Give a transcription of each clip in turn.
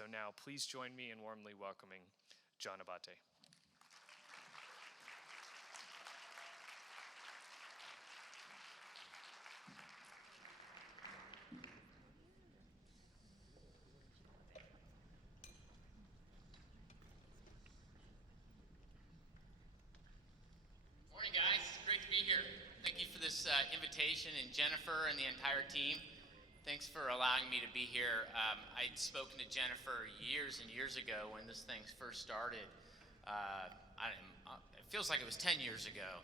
So now, please join me in warmly welcoming John Abbate. Morning, guys. It's great to be here. Thank you for this invitation, and Jennifer and the entire team. Thanks for allowing me to be here. I'd spoken to Jennifer years and years ago when this thing first started. It feels like it was 10 years ago,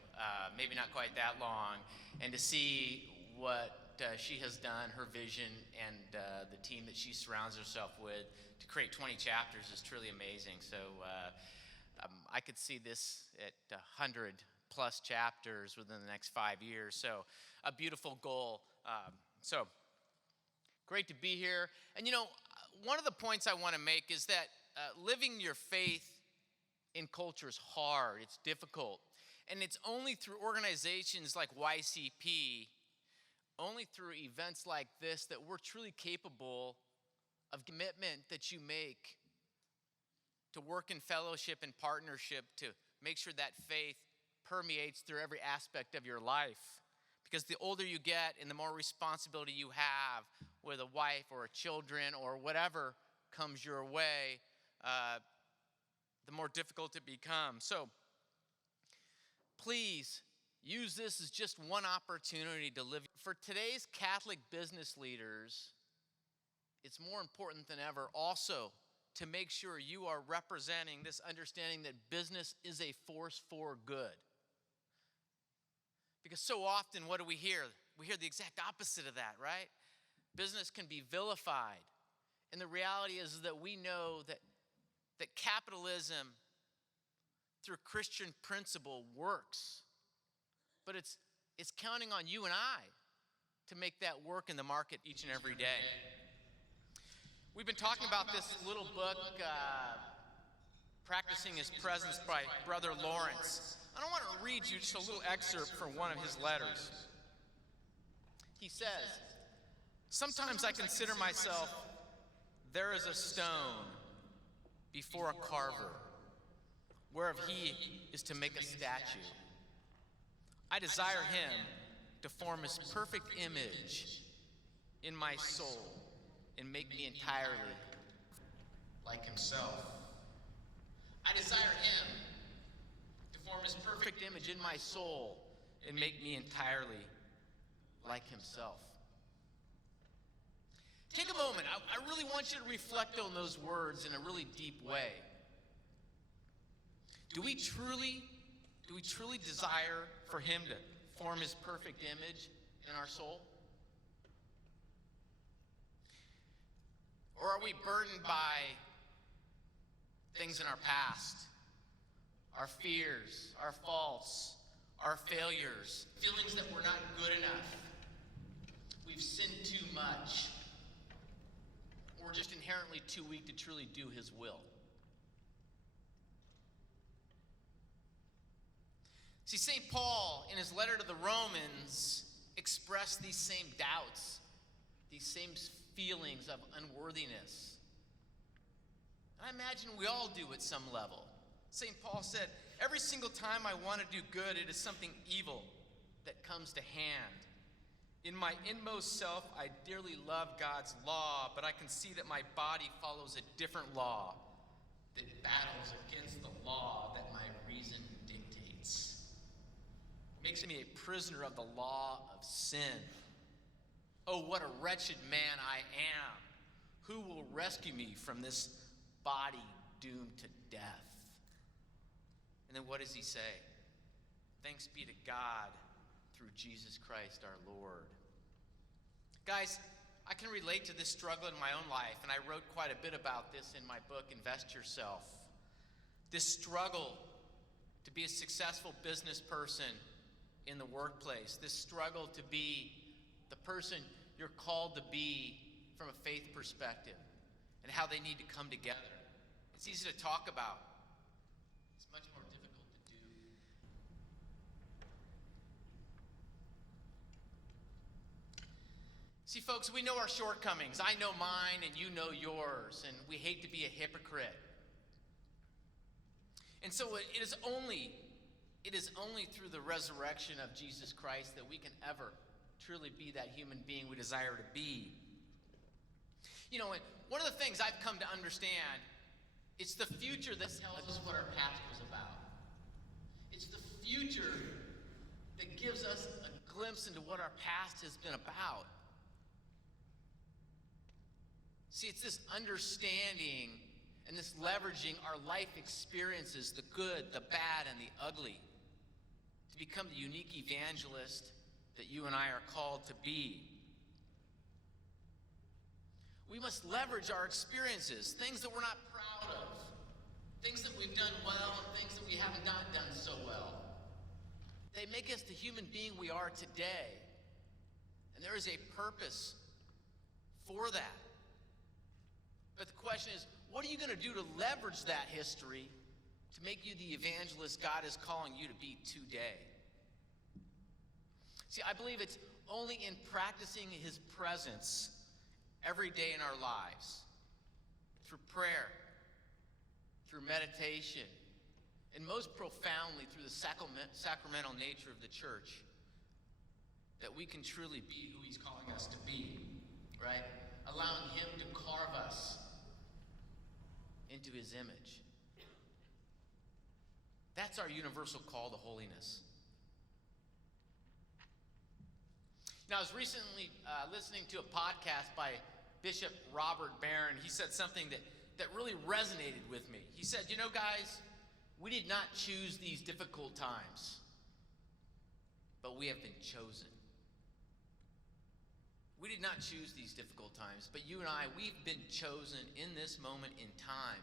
maybe not quite that long. And to see what she has done, her vision, and the team that she surrounds herself with to create 20 chapters is truly amazing. So I could see this at 100 plus chapters within the next 5 years. So a beautiful goal. So great to be here. And one of the points I want to make is that living your faith in culture is hard, it's difficult. And it's only through organizations like YCP, only through events like this, that we're truly capable of commitment that you make to work in fellowship and partnership to make sure that faith permeates through every aspect of your life. Because the older you get and the more responsibility you have with a wife or children or whatever comes your way, the more difficult it becomes. So please use this as just one opportunity to live. For today's Catholic business leaders, it's more important than ever also to make sure you are representing this understanding that business is a force for good. Because so often, what do we hear? We hear the exact opposite of that, right? Business can be vilified. And the reality is that we know that capitalism, through Christian principle, works. But it's counting on you and I to make that work in the market each and every day. We've been talking about this little book, Practicing His Presence by Brother Lawrence. I don't want to read you just a little excerpt from one of his letters. He says, "Sometimes I consider myself there is a stone before a carver, whereof he is to make a statue. I desire him to form his perfect image in my soul and make me entirely like himself. I desire him to form his perfect image in my soul and make me entirely like himself." Take a moment. I really want you to reflect on those words in a really deep way. Do we truly desire for him to form his perfect image in our soul? Or are we burdened by things in our past, our fears, our faults, our failures, feelings that we're not good enough, we've sinned too much, or just inherently too weak to truly do his will? See, St. Paul, in his letter to the Romans, expressed these same doubts, these same feelings of unworthiness. I imagine we all do at some level. St. Paul said, "Every single time I want to do good, it is something evil that comes to hand. In my inmost self, I dearly love God's law, but I can see that my body follows a different law that battles against the law that my reason dictates. It makes me a prisoner of the law of sin. Oh, what a wretched man I am. Who will rescue me from this body doomed to death?" And then what does he say? "Thanks be to God through Jesus Christ our Lord." Guys, I can relate to this struggle in my own life, and I wrote quite a bit about this in my book, Invest Yourself. This struggle to be a successful business person in the workplace, this struggle to be the person you're called to be from a faith perspective, and how they need to come together. It's easy to talk about. It's much more difficult to do. See, See, folks, we know our shortcomings. I know mine and you know yours, and we hate to be a hypocrite. And so it is only through the resurrection of Jesus Christ that we can ever truly be that human being we desire to be. You know, and one of the things I've come to understand, it's the future that tells us what our past was about. It's the future that gives us a glimpse into what our past has been about. See, it's this understanding and this leveraging our life experiences, the good, the bad, and the ugly, to become the unique evangelist that you and I are called to be. We must leverage our experiences, things that we're not proud of, things that we've done well and things that we haven't not done so well. They make us the human being we are today. And there is a purpose for that. But the question is, what are you going to do to leverage that history to make you the evangelist God is calling you to be today? See, I believe it's only in practicing His presence every day in our lives, through prayer, through meditation, and most profoundly through the sacramental nature of the church, that we can truly be who He's calling us to be, right? Allowing Him to carve us into His image. That's our universal call to holiness. Now, I was recently listening to a podcast by Bishop Robert Barron. He said something that really resonated with me. He said, you know, guys, we did not choose these difficult times, but we have been chosen. We did not choose these difficult times, but you and I, we've been chosen in this moment in time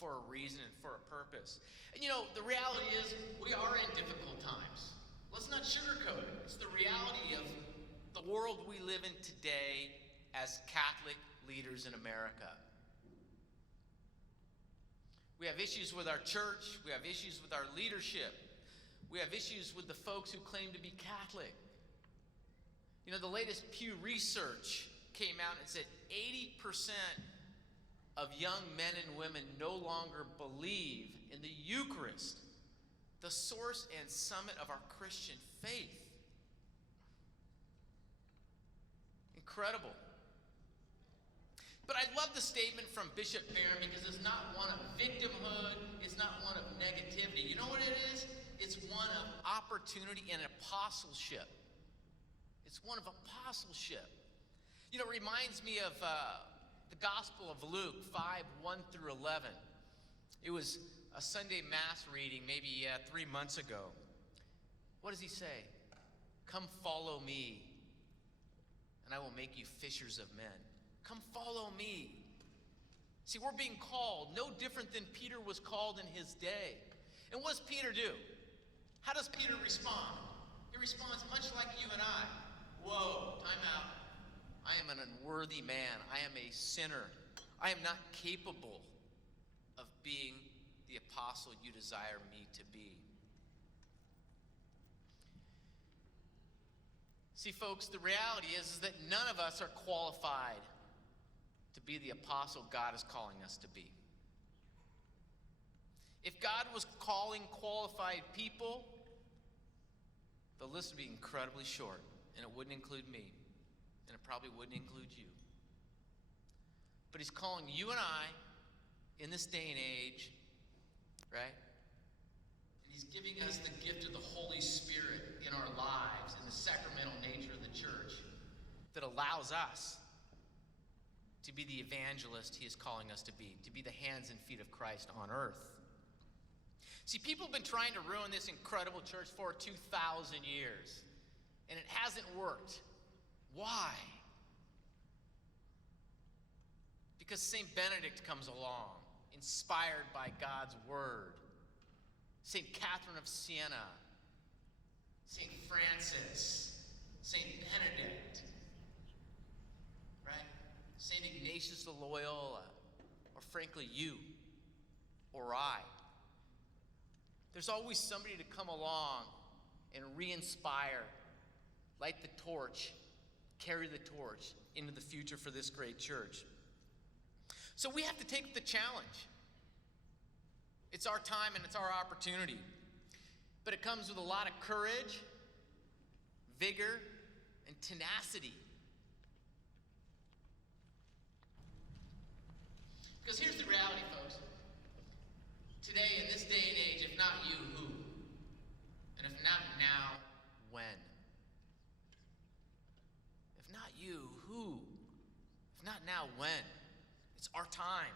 for a reason and for a purpose. And you know, the reality is we are in difficult times. Let's not sugarcoat it. It's the reality of the world we live in today as Catholic leaders in America. We have issues with our church. We have issues with our leadership. We have issues with the folks who claim to be Catholic. You know, the latest Pew Research came out and said 80% of young men and women no longer believe in the Eucharist, the source and summit of our Christian faith. Incredible. But I love the statement from Bishop Barron because it's not one of victimhood, it's not one of negativity. You know what it is? It's one of opportunity and apostleship. It's one of apostleship. You know, it reminds me of the Gospel of Luke 5:1-11. It was a Sunday Mass reading maybe 3 months ago. What does he say? Come follow me, and I will make you fishers of men. Come follow me. See, we're being called no different than Peter was called in his day. And what does Peter do? How does Peter respond? He responds much like you and I. Whoa, time out. I am an unworthy man. I am a sinner. I am not capable of being the apostle you desire me to be. See, folks, the reality is that none of us are qualified to be the apostle God is calling us to be. If God was calling qualified people, the list would be incredibly short, and it wouldn't include me, and it probably wouldn't include you. But He's calling you and I in this day and age, right? And He's giving us the gift of the Holy Spirit in our lives, in the sacramental nature of the church, that allows us to be the evangelist He is calling us to be the hands and feet of Christ on earth. See, people have been trying to ruin this incredible church for 2,000 years, and it hasn't worked. Why? Because St. Benedict comes along, inspired by God's word. St. Catherine of Siena, St. Francis, St. Benedict, right? St. Ignatius of Loyola, or frankly you, or I. There's always somebody to come along and re-inspire, light the torch, carry the torch, into the future for this great church. So we have to take the challenge. It's our time and it's our opportunity. But it comes with a lot of courage, vigor, and tenacity. Because here's the reality, folks. Today, in this day and age, if not you, who? And if not now, when? If not you, who? If not now, when? It's our time.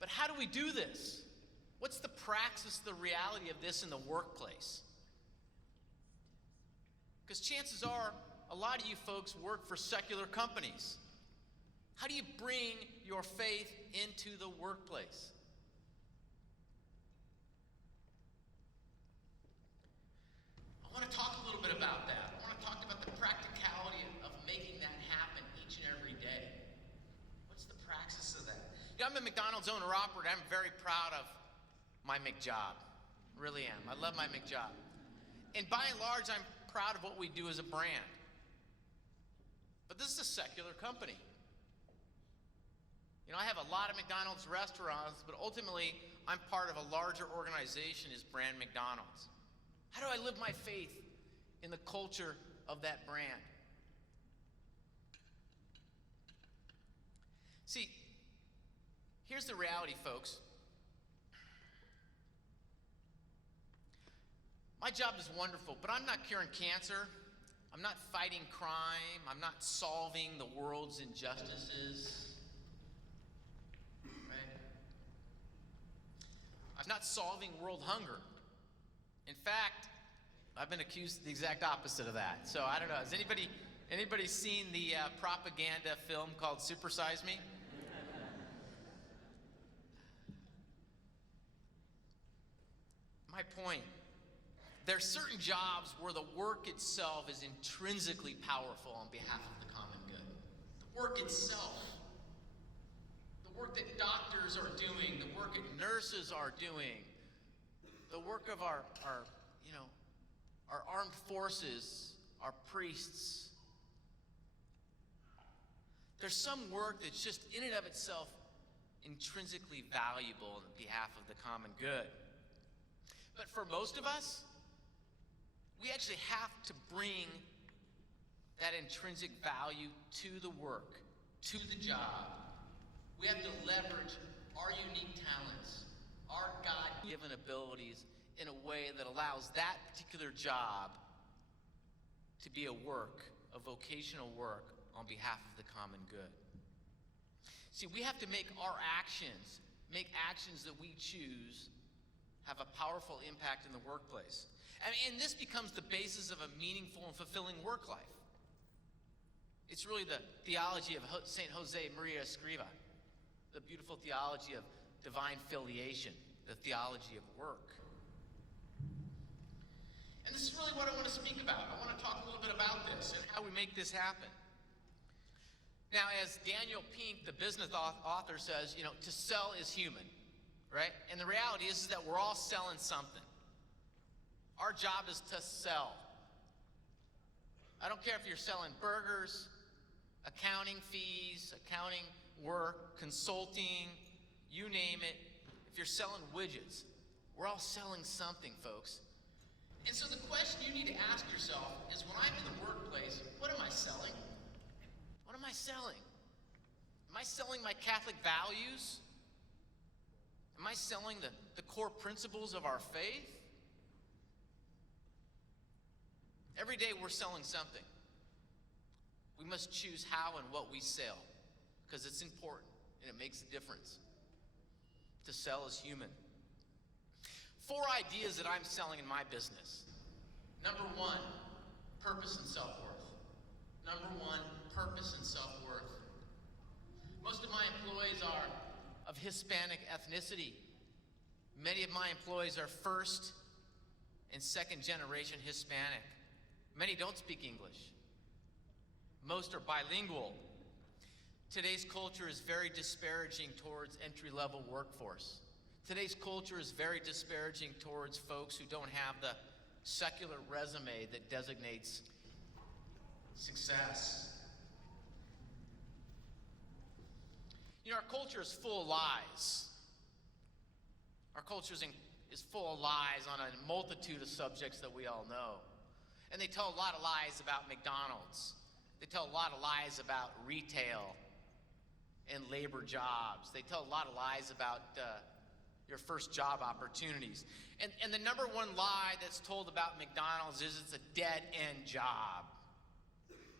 But how do we do this? What's the praxis, the reality of this in the workplace? Because chances are, a lot of you folks work for secular companies. How do you bring your faith into the workplace? I want to talk a little bit about that. I want to talk about the practicality of making that happen each and every day. What's the praxis of that? You know, I'm a McDonald's owner-operator. I'm very proud of my McJob. Really am. I love my McJob. And by and large, I'm proud of what we do as a brand. But this is a secular company. You know, I have a lot of McDonald's restaurants, but ultimately, I'm part of a larger organization as brand McDonald's. How do I live my faith in the culture of that brand? See, here's the reality, folks. My job is wonderful, but I'm not curing cancer. I'm not fighting crime. I'm not solving the world's injustices. I'm not solving world hunger. In fact, I've been accused of the exact opposite of that. So I don't know. Has anybody seen the propaganda film called Super Size Me? My point. There are certain jobs where the work itself is intrinsically powerful on behalf of the common good. The work itself. The work that doctors are doing, the work that nurses are doing, the work of our armed forces, our priests. There's some work that's just in and of itself intrinsically valuable on behalf of the common good. But for most of us, we actually have to bring that intrinsic value to the work, to the job. We have to leverage our unique talents, our God-given abilities in a way that allows that particular job to be a vocational work on behalf of the common good. See, we have to make our actions that we choose, have a powerful impact in the workplace. And this becomes the basis of a meaningful and fulfilling work life. It's really the theology of St. Jose Maria Escriva. The beautiful theology of divine filiation, the theology of work. And this is really what I want to speak about. I want to talk a little bit about this and how we make this happen. Now, as Daniel Pink, the business author, says, to sell is human, right? And the reality is that we're all selling something. Our job is to sell. I don't care if you're selling burgers, accounting fees, accounting work, consulting, you name it. If you're selling widgets, we're all selling something, folks. And so the question you need to ask yourself is, when I'm in the workplace, what am I selling? What am I selling? Am I selling my Catholic values? Am I selling the core principles of our faith? Every day we're selling something. We must choose how and what we sell, because it's important and it makes a difference. To sell is human. 4 ideas that I'm selling in my business. Number 1, purpose and self-worth. Number 1, purpose and self-worth. Most of my employees are of Hispanic ethnicity. Many of my employees are first and second generation Hispanic. Many don't speak English. Most are bilingual. Today's culture is very disparaging towards entry-level workforce. Today's culture is very disparaging towards folks who don't have the secular resume that designates success. Our culture is full of lies. Our culture is full of lies on a multitude of subjects that we all know. And they tell a lot of lies about McDonald's. They tell a lot of lies about retail and labor jobs. They tell a lot of lies about your first job opportunities. And the number one lie that's told about McDonald's is it's a dead-end job.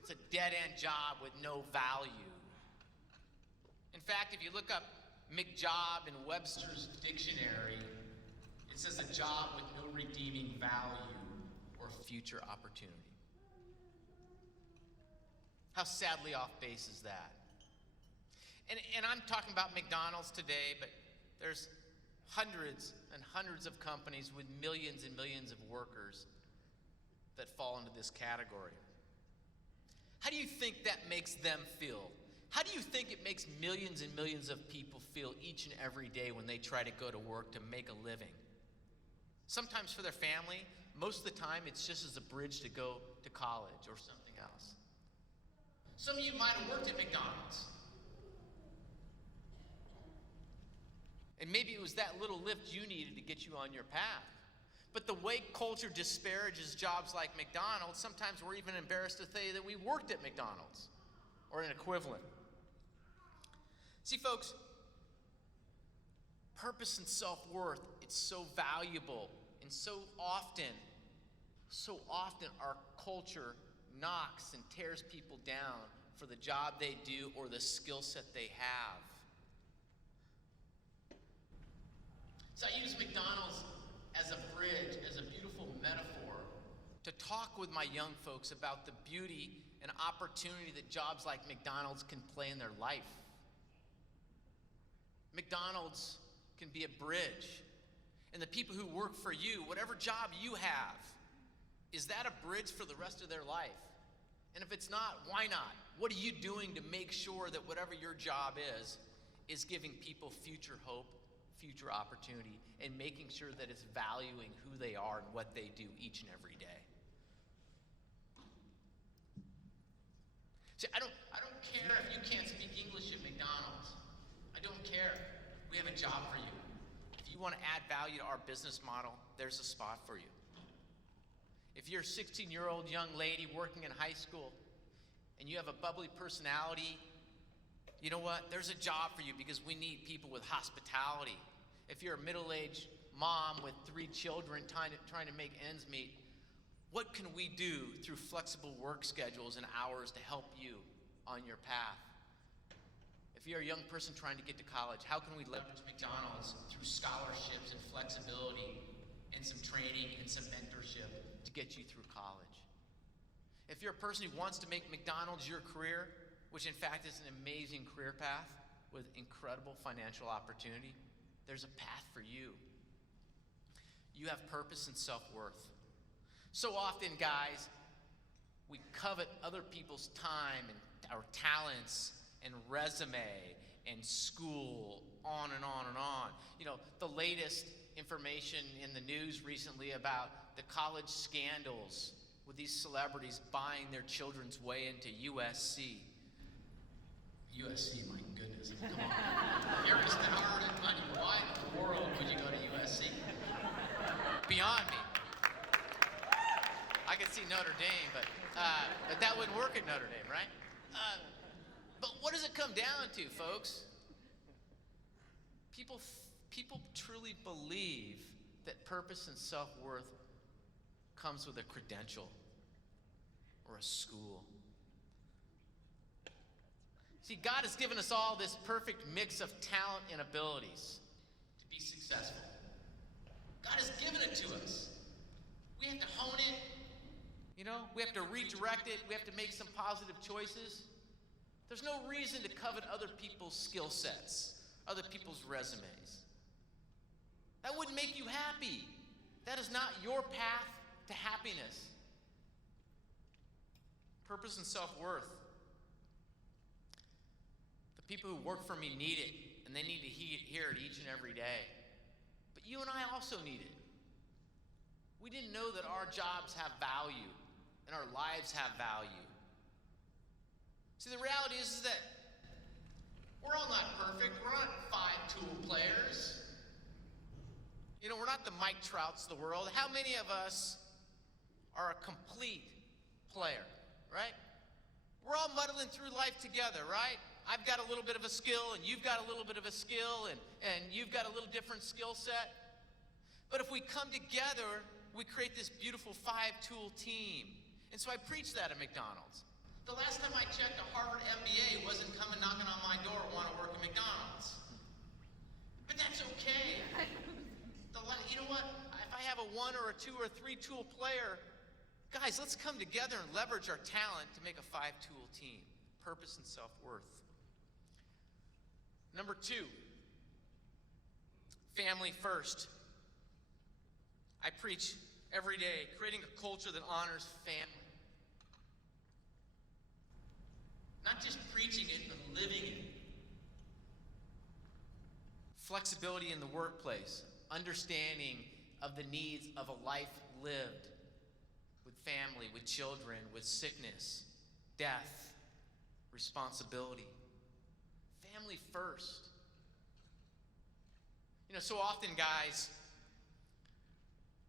It's a dead-end job with no value. In fact, if you look up McJob in Webster's dictionary, it says a job with no redeeming value or future opportunity. How sadly off base is that? And I'm talking about McDonald's today, but there's hundreds and hundreds of companies with millions and millions of workers that fall into this category. How do you think that makes them feel? How do you think it makes millions and millions of people feel each and every day when they try to go to work to make a living? Sometimes for their family, most of the time it's just as a bridge to go to college or something else. Some of you might have worked at McDonald's. And maybe it was that little lift you needed to get you on your path. But the way culture disparages jobs like McDonald's, sometimes we're even embarrassed to say that we worked at McDonald's or an equivalent. See, folks, purpose and self-worth, it's so valuable. And so often our culture knocks and tears people down for the job they do or the skill set they have. So I use McDonald's as a bridge, as a beautiful metaphor, to talk with my young folks about the beauty and opportunity that jobs like McDonald's can play in their life. McDonald's can be a bridge. And the people who work for you, whatever job you have, is that a bridge for the rest of their life? And if it's not, why not? What are you doing to make sure that whatever your job is giving people future hope, future opportunity, and making sure that it's valuing who they are and what they do each and every day? See, I don't care if you can't speak English at McDonald's. I don't care. We have a job for you. If you want to add value to our business model, there's a spot for you. If you're a 16-year-old young lady working in high school and you have a bubbly personality, you know what? There's a job for you because we need people with hospitality. If you're a middle-aged mom with 3 children trying to make ends meet, what can we do through flexible work schedules and hours to help you on your path? If you're a young person trying to get to college, how can we leverage McDonald's through scholarships and flexibility and some training and some mentorship to get you through college? If you're a person who wants to make McDonald's your career, which in fact is an amazing career path with incredible financial opportunity, there's a path for you. You have purpose and self-worth. So often, guys, we covet other people's time and our talents and resume and school, on and on and on. You know, the latest information in the news recently about the college scandals with these celebrities buying their children's way into USC. USC, my goodness, come on. You're gonna spend hard money. Why in the world would you go to USC? Beyond me. I could see Notre Dame, but that wouldn't work at Notre Dame, right? But what does it come down to, folks? People truly believe that purpose and self-worth comes with a credential or a school. See, God has given us all this perfect mix of talent and abilities to be successful. God has given it to us. We have to hone it. You know, we have to redirect it. We have to make some positive choices. There's no reason to covet other people's skill sets, other people's resumes. That wouldn't make you happy. That is not your path to happiness. Purpose and self-worth. The people who work for me need it, and they need to hear it each and every day. But you and I also need it. We didn't know that our jobs have value and our lives have value. See, the reality is that we're all not perfect. the Mike Trouts of the world. How many of us are a complete player, right? We're all muddling through life together, right? I've got a little bit of a skill, and you've got a little bit of a skill, and you've got a little different skill set. But if we come together, we create this beautiful 5-tool team. And so I preach that at McDonald's. The last time I checked, a Harvard MBA wasn't coming knocking on my door wanting to work at McDonald's. But that's okay. You know what? If I have a 1 or a 2 or a 3-tool player, guys, let's come together and leverage our talent to make a 5-tool team. Purpose and self-worth. Number 2, family first. I preach every day, creating a culture that honors family. Not just preaching it, but living it. Flexibility in the workplace, understanding of the needs of a life lived with family, with children, with sickness, death, responsibility. Family first. You know, so often, guys,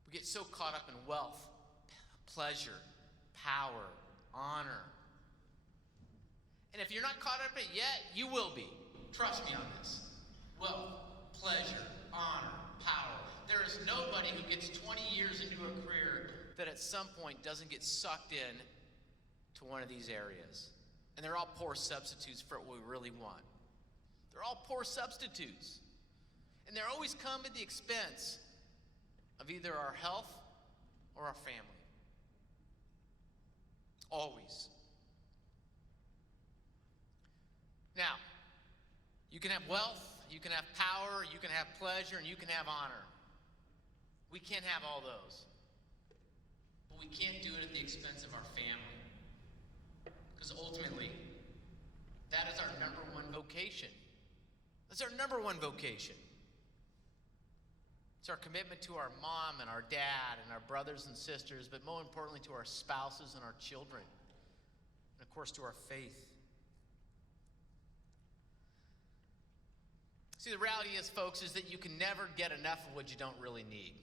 we get so caught up in wealth, pleasure, power, honor. And if you're not caught up in it yet, you will be. Trust me on this. Wealth, pleasure, honor, power. There is nobody who gets 20 years into a career that at some point doesn't get sucked in to one of these areas. And they're all poor substitutes for what we really want. They're all poor substitutes. And they always come at the expense of either our health or our family. Always. Now, you can have wealth, you can have power, you can have pleasure, and you can have honor. We can't have all those. But we can't do it at the expense of our family. Because ultimately, that is our number one vocation. That's our number one vocation. It's our commitment to our mom and our dad and our brothers and sisters, but more importantly to our spouses and our children. And of course to our faith. See, the reality is, folks, is that you can never get enough of what you don't really need.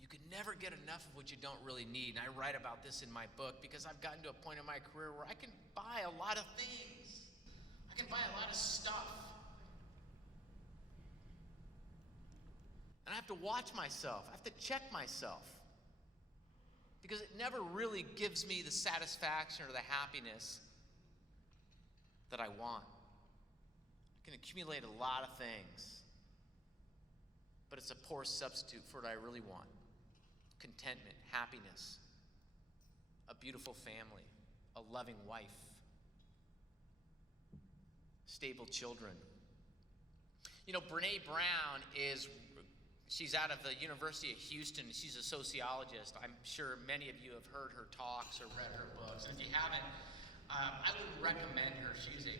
You can never get enough of what you don't really need. And I write about this in my book because I've gotten to a point in my career where I can buy a lot of things. I can buy a lot of stuff. And I have to watch myself. I have to check myself. Because it never really gives me the satisfaction or the happiness that I want. I can accumulate a lot of things, but it's a poor substitute for what I really want. Contentment, happiness, a beautiful family, a loving wife, stable children. You know, Brene Brown she's out of the University of Houston. She's a sociologist. I'm sure many of you have heard her talks or read her books. And if you haven't, I would recommend her. She's a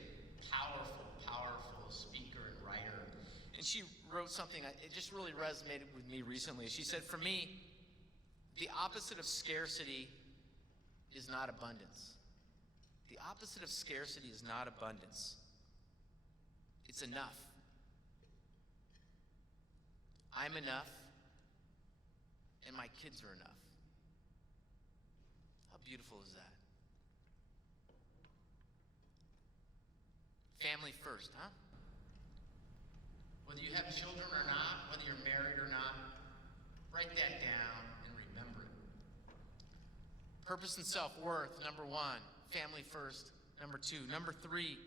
powerful speaker and writer. And she wrote something, it just really resonated with me recently. She said, for me, the opposite of scarcity is not abundance. The opposite of scarcity is not abundance. It's enough. I'm enough, and my kids are enough. How beautiful is that? Family first, huh? Whether you have children or not, whether you're married or not, write that down and remember it. Purpose and self-worth, number 1. Family first, number 2. Number 3,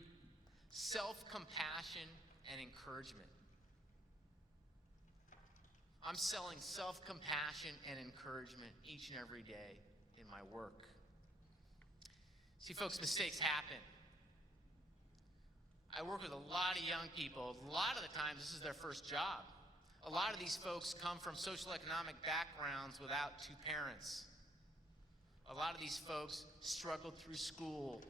self-compassion and encouragement. I'm selling self-compassion and encouragement each and every day in my work. See, folks, mistakes happen. I work with a lot of young people. A lot of the times, this is their first job. A lot of these folks come from social economic backgrounds without 2 parents. A lot of these folks struggled through school.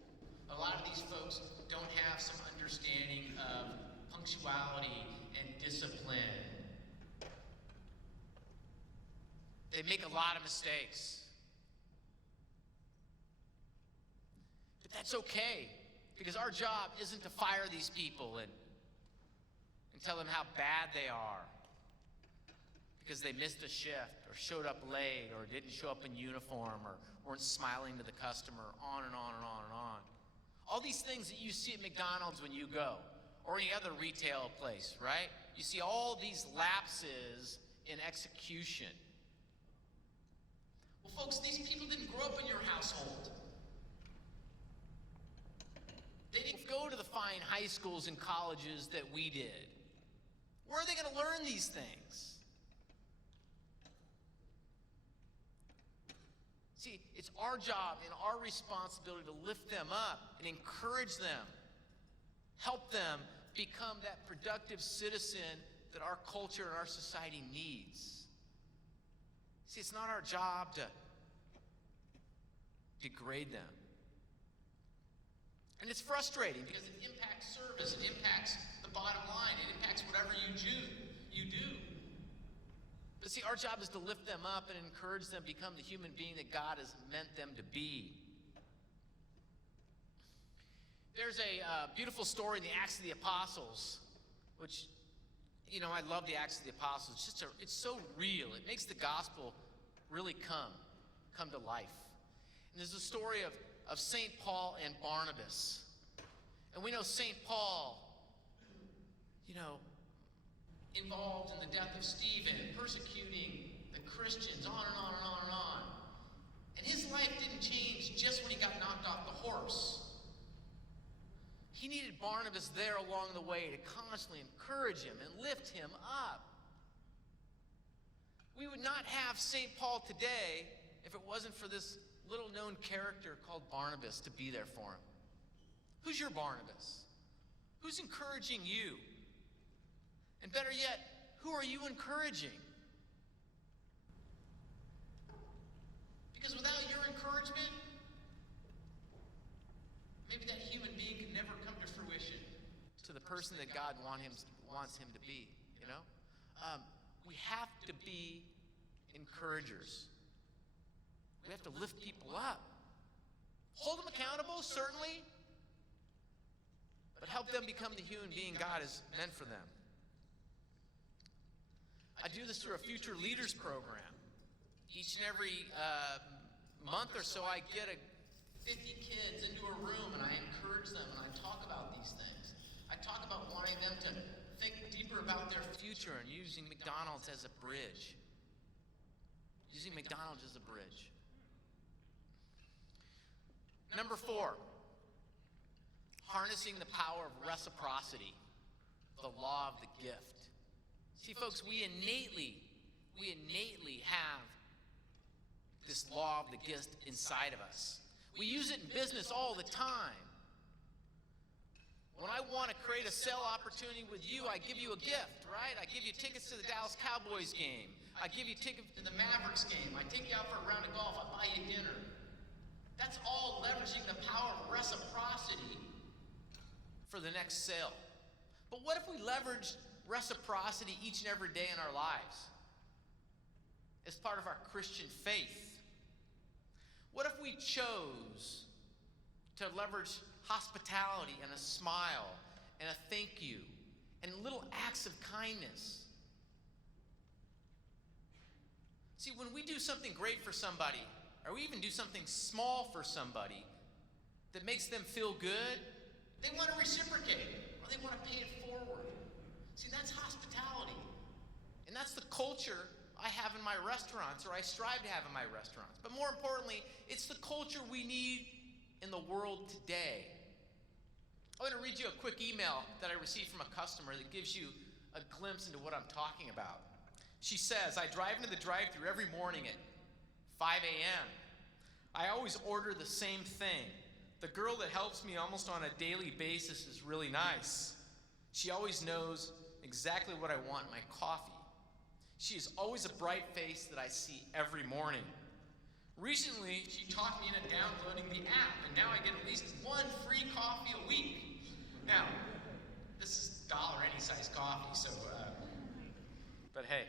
A lot of these folks don't have some understanding of punctuality and discipline. They make a lot of mistakes. But that's okay, because our job isn't to fire these people and tell them how bad they are. because they missed a shift or showed up late or didn't show up in uniform or weren't smiling to the customer, on and on and on and on. All these things that you see at McDonald's when you go, or any other retail place, right? You see all these lapses in execution. Well, folks, these people didn't grow up in your household. They didn't go to the fine high schools and colleges that we did. Where are they going to learn these things? See, it's our job and our responsibility to lift them up and encourage them, help them become that productive citizen that our culture and our society needs. See, it's not our job to degrade them. And it's frustrating because it impacts service, it impacts the bottom line, it impacts whatever you do. But see, our job is to lift them up and encourage them to become the human being that God has meant them to be. There's a beautiful story in the Acts of the Apostles, which, you know, I love the Acts of the Apostles. It's so real. It makes the gospel really come to life. And there's a story of St. Paul and Barnabas. And we know St. Paul, you know, involved in the death of Stephen, persecuting the Christians, on and on and on and on. And his life didn't change just when he got knocked off the horse. He needed Barnabas there along the way to constantly encourage him and lift him up. We would not have St. Paul today if it wasn't for this little-known character called Barnabas to be there for him. Who's your Barnabas? Who's encouraging you? And better yet, who are you encouraging? Because without your encouragement, maybe that human being can never come to fruition, to the person that God wants him to be, you know? We have to be encouragers. We have to lift people up. Hold them accountable, certainly, but help them become the human being God has meant for them. I do this through a Future Leaders program. Each and every month or so, I get 50 kids into a room and I encourage them and I talk about these things. I talk about wanting them to think deeper about their future and using McDonald's as a bridge. Using McDonald's as a bridge. Number 4, harnessing the power of reciprocity, the law of the gift. See, folks, we innately have this law of the gift inside of us. We use it in business all the time. When I want to create a sale opportunity with you, I give you a gift, right? I give you tickets to the Dallas Cowboys game. I give you tickets to the Mavericks game. I take you out for a round of golf. I buy you dinner. That's all leveraging the power of reciprocity for the next sale. But what if we leveraged reciprocity each and every day in our lives as part of our Christian faith? What if we chose to leverage hospitality and a smile and a thank you and little acts of kindness? See, when we do something great for somebody, or we even do something small for somebody that makes them feel good, they want to reciprocate, or they want to pay it forward. See, that's hospitality. And that's the culture I have in my restaurants, or I strive to have in my restaurants. But more importantly, it's the culture we need in the world today. I'm going to read you a quick email that I received from a customer that gives you a glimpse into what I'm talking about. She says, I drive into the drive-thru every morning at 5 a.m. I always order the same thing. The girl that helps me almost on a daily basis is really nice. She always knows exactly what I want in my coffee. She is always a bright face that I see every morning. Recently, she talked me into downloading the app, and now I get at least one free coffee a week. Now, this is $1 any size coffee, so, but hey.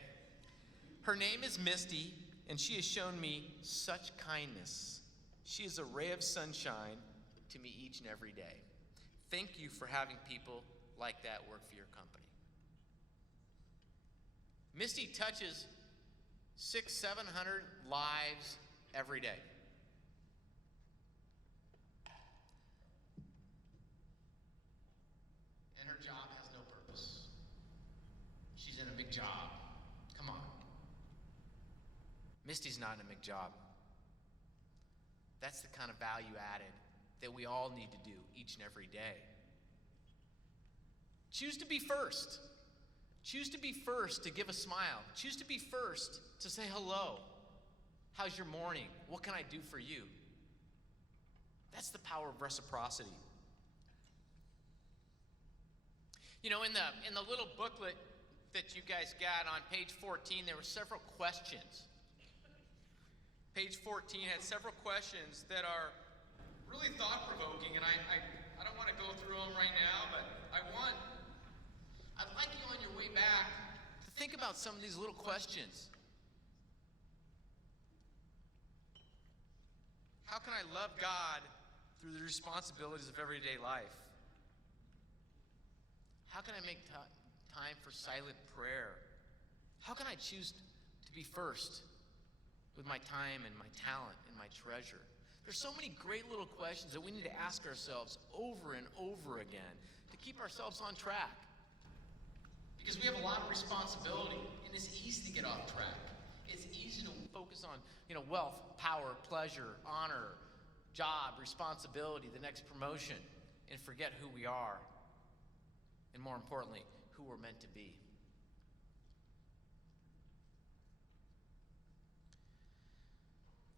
Her name is Misty, and she has shown me such kindness. She is a ray of sunshine to me each and every day. Thank you for having people like that work for your company. Misty touches 700 lives every day. And her job has no purpose. She's in a big job. Come on. Misty's not in a big job. That's the kind of value added that we all need to do each and every day. Choose to be first. Choose to be first to give a smile. Choose to be first to say hello. How's your morning? What can I do for you? That's the power of reciprocity. You know, in the little booklet that you guys got on page 14, there were several questions. Page 14 had several questions that are really thought-provoking, and I don't want to go through them right now, but I'd like you on your way back to think about some of these little questions. How can I love God through the responsibilities of everyday life? How can I make time for silent prayer? How can I choose to be first with my time and my talent and my treasure? There's so many great little questions that we need to ask ourselves over and over again to keep ourselves on track. Because we have a lot of responsibility, and it's easy to get off track. It's easy to focus on, wealth, power, pleasure, honor, job, responsibility, the next promotion, and forget who we are, and more importantly, who we're meant to be.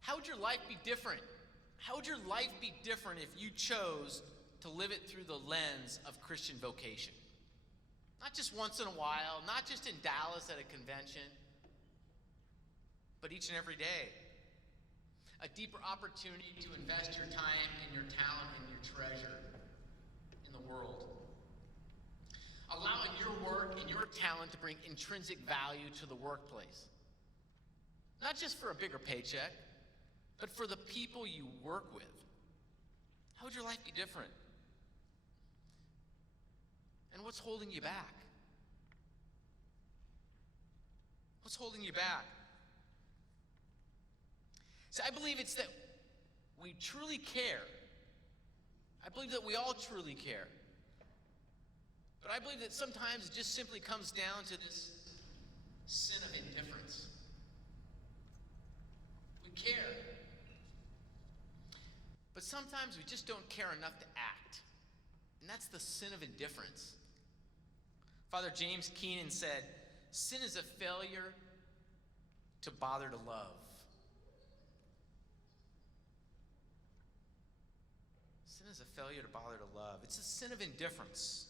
How would your life be different? How would your life be different if you chose to live it through the lens of Christian vocation? Not just once in a while, not just in Dallas at a convention, but each and every day. A deeper opportunity to invest your time and your talent and your treasure in the world. Allowing your work and your talent to bring intrinsic value to the workplace. Not just for a bigger paycheck, but for the people you work with. How would your life be different? And what's holding you back? What's holding you back? See, I believe it's that we truly care. I believe that we all truly care. But I believe that sometimes it just simply comes down to this sin of indifference. We care. But sometimes we just don't care enough to act. And that's the sin of indifference. Father James Keenan said, sin is a failure to bother to love. Sin is a failure to bother to love. It's a sin of indifference.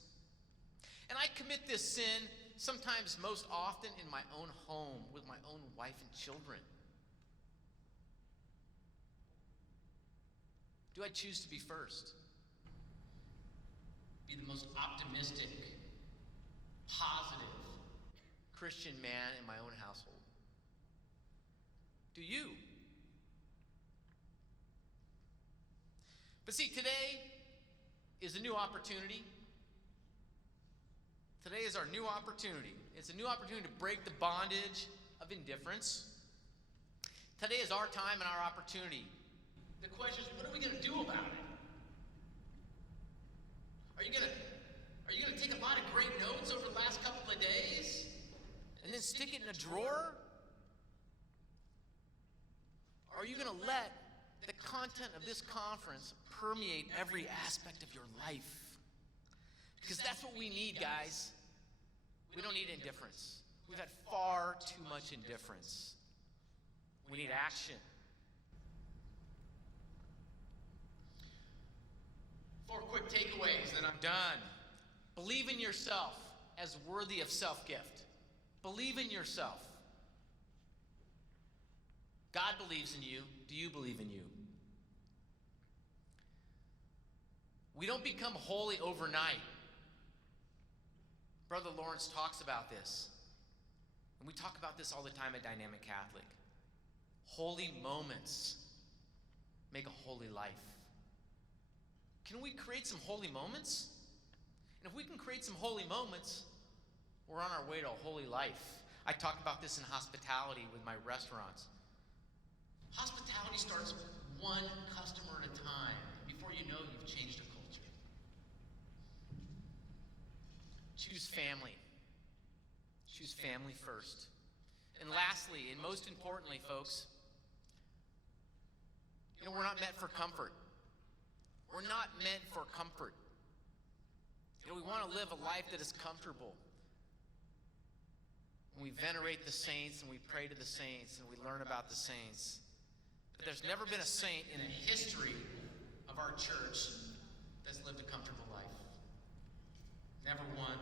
And I commit this sin sometimes most often in my own home with my own wife and children. Do I choose to be first? Be the most optimistic, positive Christian man in my own household? Do you? But see, today is a new opportunity. Today is our new opportunity. It's a new opportunity to break the bondage of indifference. Today is our time and our opportunity. The question is, what are we going to do about it? Are you going to take a lot of great notes over the last couple of days and then stick it in a drawer? Or are you going to let the content of this conference permeate every aspect of your life? Because that's what we need, guys. We don't need indifference. We've had far too much indifference. We need action. 4 quick takeaways, then I'm done. Believe in yourself as worthy of self-gift. Believe in yourself. God believes in you. Do you believe in you? We don't become holy overnight. Brother Lawrence talks about this. And we talk about this all the time at Dynamic Catholic. Holy moments make a holy life. Can we create some holy moments? And if we can create some holy moments, we're on our way to a holy life. I talk about this in hospitality with my restaurants. Hospitality starts one customer at a time. Before you know, you've changed a culture. Choose family. Choose family first. And lastly, and most importantly, folks, we're not meant for comfort. We're not meant for comfort. We want to live a life that is comfortable. And we venerate the saints, and we pray to the saints, and we learn about the saints. But there's never been a saint in the history of our church that's lived a comfortable life. Never one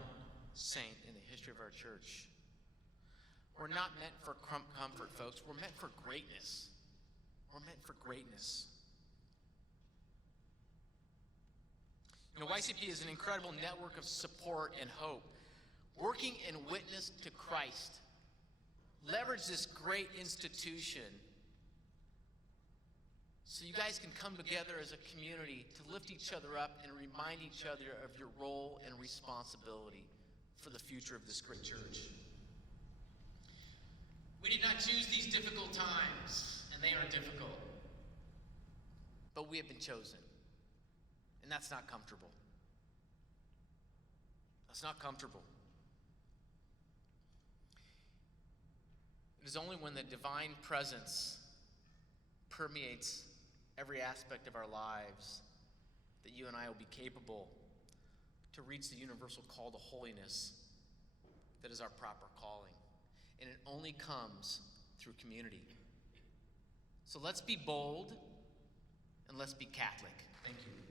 saint in the history of our church. We're not meant for comfort, folks. We're meant for greatness. We're meant for greatness. YCP is an incredible network of support and hope, working in witness to Christ. Leverage this great institution so you guys can come together as a community to lift each other up and remind each other of your role and responsibility for the future of this great church. We did not choose these difficult times, and they are difficult. But we have been chosen. And that's not comfortable. That's not comfortable. It is only when the divine presence permeates every aspect of our lives that you and I will be capable to reach the universal call to holiness that is our proper calling. And it only comes through community. So let's be bold and let's be Catholic. Thank you.